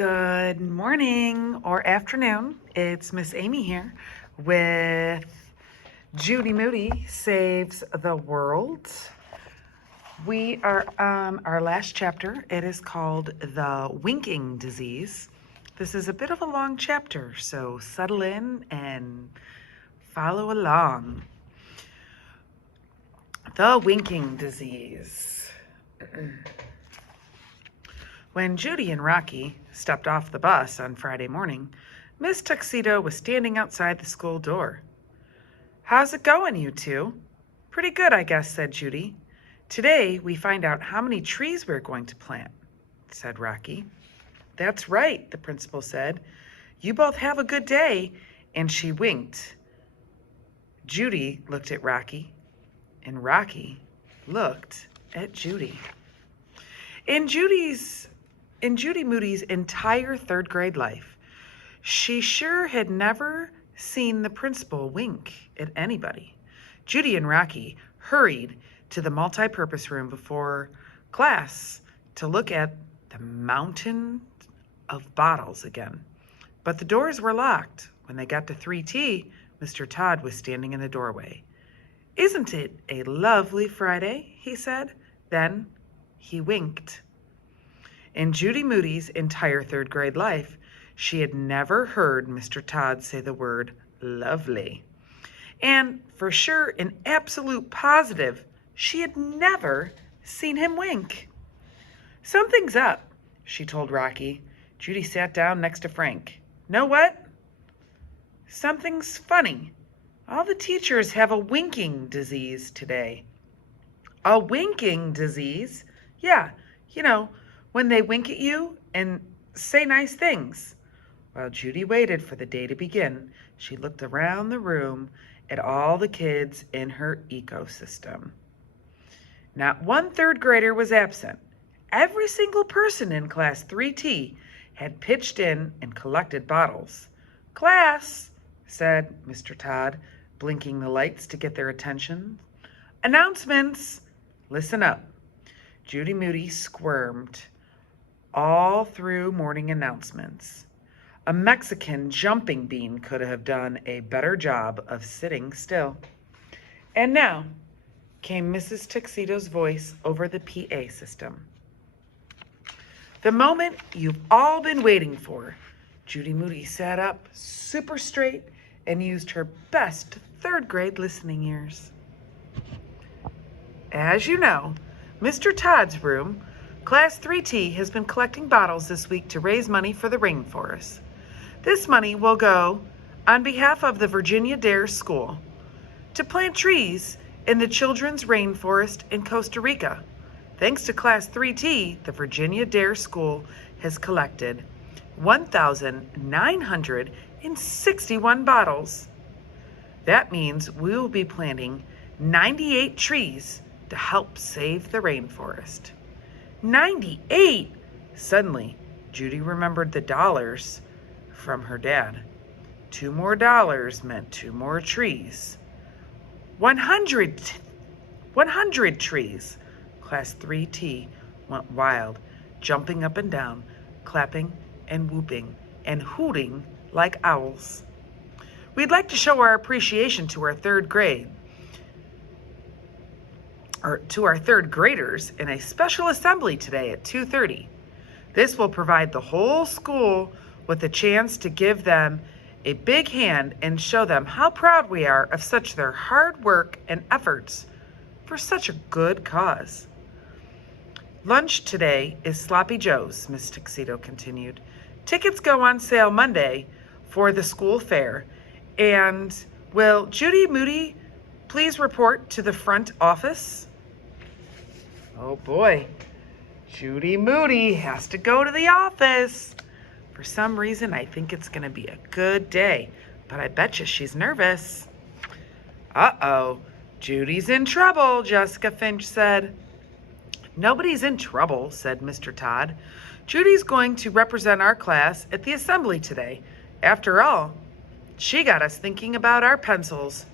Good morning or afternoon. It's Miss Amy here with Judy Moody Saves the World. We are on our last chapter. It is called The Winking Disease. This is a bit of a long chapter, so settle in and follow along. The Winking Disease. When Judy and Rocky stepped off the bus on Friday morning, Miss Tuxedo was standing outside the school door. "How's it going, you two?" "Pretty good, I guess," said Judy. "Today we find out how many trees we're going to plant," said Rocky. "That's right," the principal said. "You both have a good day," and she winked. Judy looked at Rocky, and Rocky looked at Judy. In Judy Moody's entire third grade life, she sure had never seen the principal wink at anybody. Judy and Rocky hurried to the multi-purpose room before class to look at the mountain of bottles again. But the doors were locked. When they got to 3T, Mr. Todd was standing in the doorway. "Isn't it a lovely Friday?" he said. Then he winked. In Judy Moody's entire third grade life, she had never heard Mr. Todd say the word lovely. And for sure, an absolute positive, she had never seen him wink. "Something's up," she told Rocky. Judy sat down next to Frank. "Know what? Something's funny. All the teachers have a winking disease today." "A winking disease?" "Yeah, when they wink at you and say nice things." While Judy waited for the day to begin, she looked around the room at all the kids in her ecosystem. Not one third grader was absent. Every single person in class 3T had pitched in and collected bottles. "Class," said Mr. Todd, blinking the lights to get their attention. "Announcements. Listen up." Judy Moody squirmed all through morning announcements. A Mexican jumping bean could have done a better job of sitting still. And now came Mrs. Tuxedo's voice over the PA system. "The moment you've all been waiting for." Judy Moody sat up super straight and used her best third grade listening ears. "As you know, Mr. Todd's room, Class 3T, has been collecting bottles this week to raise money for the rainforest. This money will go, on behalf of the Virginia Dare School, to plant trees in the children's rainforest in Costa Rica. Thanks to Class 3T, the Virginia Dare School has collected 1,961 bottles. That means we will be planting 98 trees to help save the rainforest." 98! Suddenly, Judy remembered the dollars from her dad. 2 more dollars meant 2 more trees. 100 trees! Class 3T went wild, jumping up and down, clapping and whooping and hooting like owls. "We'd like to show our appreciation to our third graders in a special assembly today at 2:30. This will provide the whole school with a chance to give them a big hand and show them how proud we are of such their hard work and efforts for such a good cause. Lunch today is Sloppy Joe's," Miss Tuxedo continued. "Tickets go on sale Monday for the school fair. And will Judy Moody please report to the front office?" Oh boy, Judy Moody has to go to the office. For some reason, I think it's going to be a good day, but I bet you she's nervous. "Uh-oh, Judy's in trouble," Jessica Finch said. "Nobody's in trouble," said Mr. Todd. "Judy's going to represent our class at the assembly today. After all, she got us thinking about our pencils.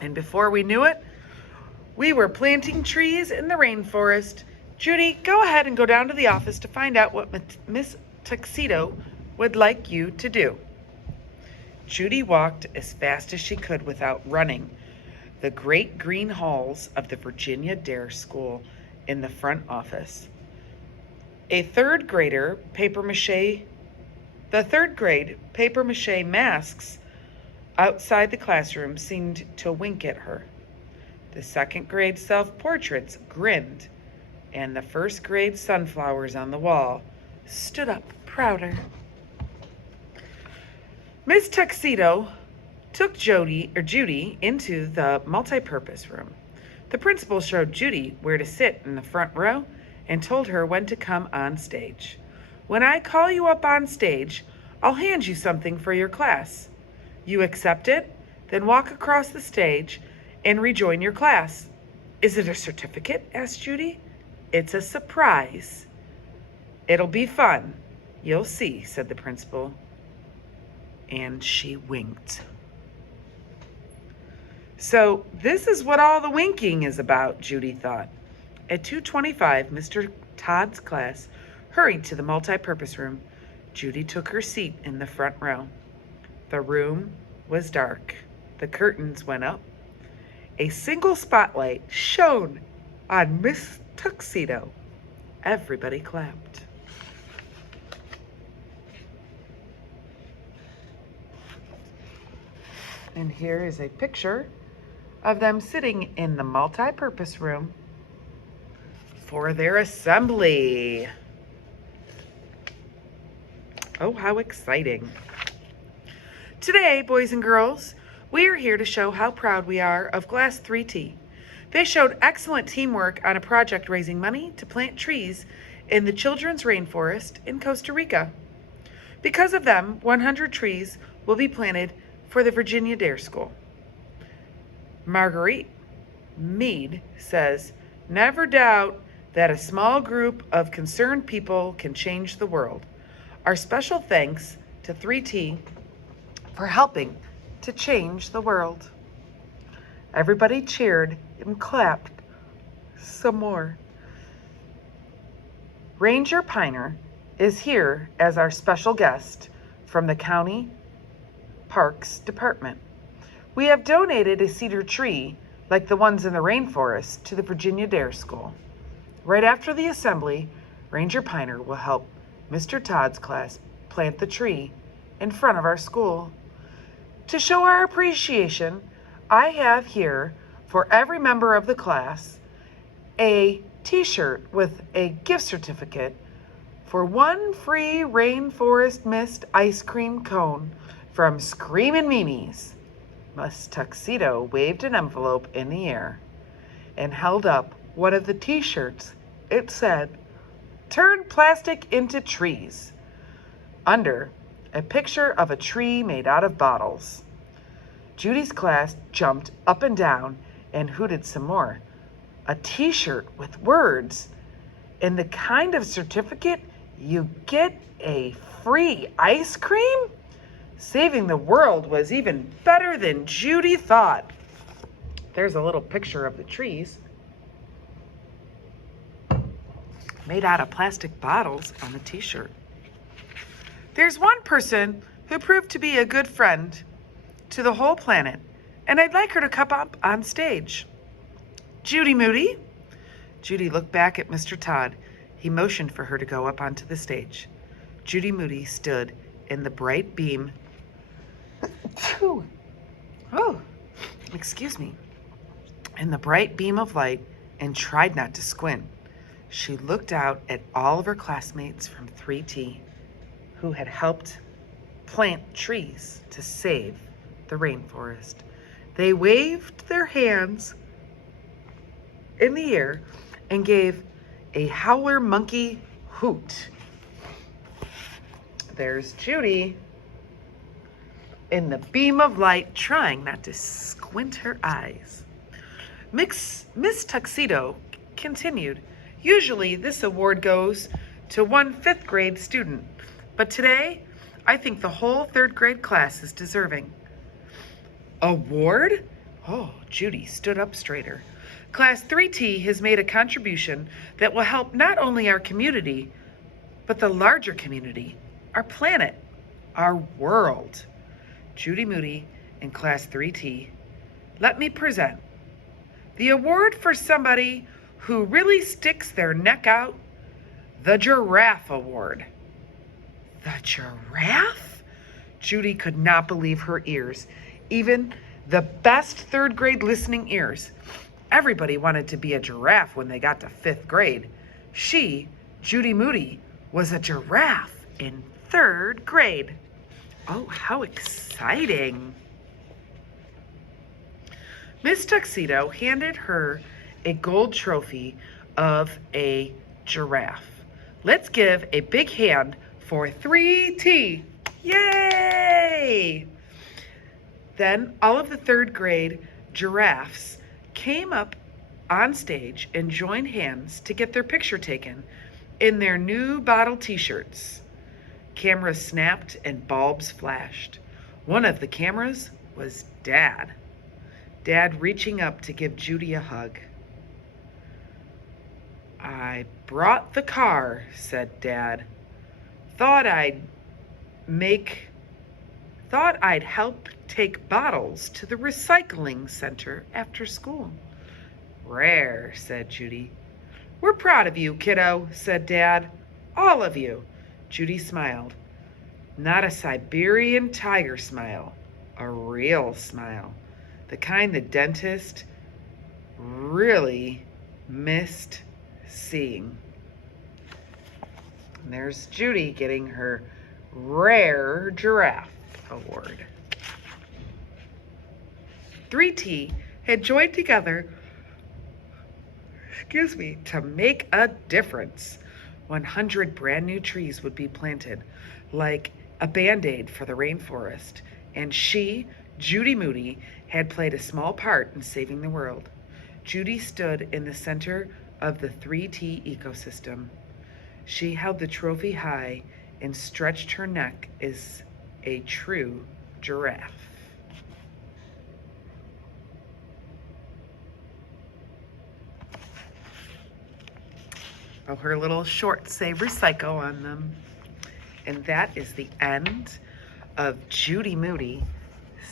And before we knew it, we were planting trees in the rainforest. Judy, go ahead and go down to the office to find out what Miss Tuxedo would like you to do. Judy walked as fast as she could without running the great green halls of the Virginia Dare School in the front office. The third grade paper mache masks outside the classroom seemed to wink at her. The second grade self-portraits grinned, and the first grade sunflowers on the wall stood up prouder. Miss Tuxedo took Judy into the multi-purpose room. The principal showed Judy where to sit in the front row and told her when to come on stage. When I call you up on stage, I'll hand you something for your class. You accept it, then walk across the stage and rejoin your class. Is it a certificate? Asked Judy. It's a surprise. It'll be fun. You'll see, said the principal. And she winked. So this is what all the winking is about, Judy thought. At 2:25, Mr. Todd's class hurried to the multi-purpose room. Judy took her seat in the front row. The room was dark. The curtains went up. A single spotlight shone on Miss Tuxedo. Everybody clapped. And here is a picture of them sitting in the multi-purpose room for their assembly. Oh, how exciting. Today, boys and girls, we are here to show how proud we are of Class 3T. They showed excellent teamwork on a project raising money to plant trees in the children's rainforest in Costa Rica. Because of them, 100 trees will be planted for the Virginia Dare School. Marguerite Mead says, "Never doubt that a small group of concerned people can change the world. Our special thanks to 3T for helping to change the world." Everybody cheered and clapped some more. Ranger Piner is here as our special guest from the County Parks Department. We have donated a cedar tree like the ones in the rainforest to the Virginia Dare School. Right after the assembly, Ranger Piner will help Mr. Todd's class plant the tree in front of our school. To show our appreciation, I have here for every member of the class a t-shirt with a gift certificate for one free Rainforest Mist ice cream cone from Screamin' Mimi's. Miss Tuxedo waved an envelope in the air and held up one of the t-shirts. It said, "Turn plastic into trees." Under, a picture of a tree made out of bottles. Judy's class jumped up and down and hooted some more. A t-shirt with words and the kind of certificate you get a free ice cream? Saving the world was even better than Judy thought. There's a little picture of the trees made out of plastic bottles on the t-shirt. There's one person who proved to be a good friend to the whole planet, and I'd like her to come up on stage. Judy Moody. Judy looked back at Mr. Todd. He motioned for her to go up onto the stage. Judy Moody stood in the bright beam. In the bright beam of light and tried not to squint. She looked out at all of her classmates from 3T who had helped plant trees to save the rainforest. They waved their hands in the air and gave a howler monkey hoot. There's Judy in the beam of light, trying not to squint her eyes. Miss Tuxedo continued, "Usually this award goes to one 5th grade student, but today I think the whole 3rd grade class is deserving." Award? Oh, Judy stood up straighter. Class 3T has made a contribution that will help not only our community, but the larger community. our planet, our world. Judy Moody in Class 3T, let me present the award for somebody who really sticks their neck out, the Giraffe Award. The giraffe? Judy could not believe her ears, even the best third grade listening ears. Everybody wanted to be a giraffe when they got to fifth grade. She, Judy Moody, was a giraffe in third grade. Oh, how exciting. Miss Tuxedo handed her a gold trophy of a giraffe. Let's give a big hand for 3T. Yay! Then all of the third grade giraffes came up on stage and joined hands to get their picture taken in their new bottle t-shirts. Cameras snapped and bulbs flashed. One of the cameras was Dad. Dad reaching up to give Judy a hug. I brought the car, said Dad. Thought I'd help take bottles to the recycling center after school. Rare, said Judy. We're proud of you, kiddo, said Dad. All of you. Judy smiled. Not a Siberian tiger smile, a real smile. The kind the dentist really missed seeing. And there's Judy getting her Rare Giraffe Award. 3T had joined together, to make a difference. 100 brand new trees would be planted, like a Band-Aid for the rainforest. And she, Judy Moody, had played a small part in saving the world. Judy stood in the center of the 3T ecosystem. She held the trophy high and stretched her neck as a true giraffe. Oh, her little shorts say recycle on them. And that is the end of Judy Moody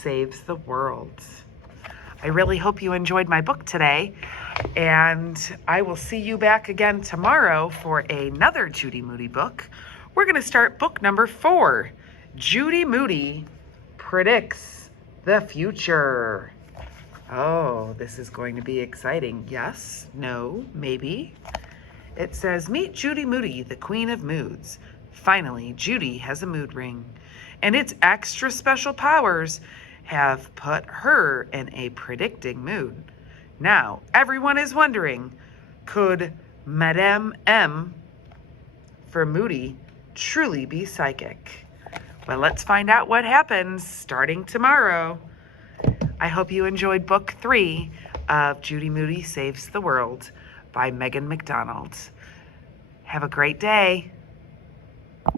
Saves the World. I really hope you enjoyed my book today, and I will see you back again tomorrow for another Judy Moody book. We're going to start book number 4. Judy Moody Predicts the Future. Oh, this is going to be exciting. Yes, no, maybe. It says, meet Judy Moody, the Queen of Moods. Finally, Judy has a mood ring, and its extra special powers have put her in a predicting mood. Now, everyone is wondering, could Madame M for Moody truly be psychic? Well, let's find out what happens starting tomorrow. I hope you enjoyed book 3 of Judy Moody Saves the World by Megan McDonald. Have a great day.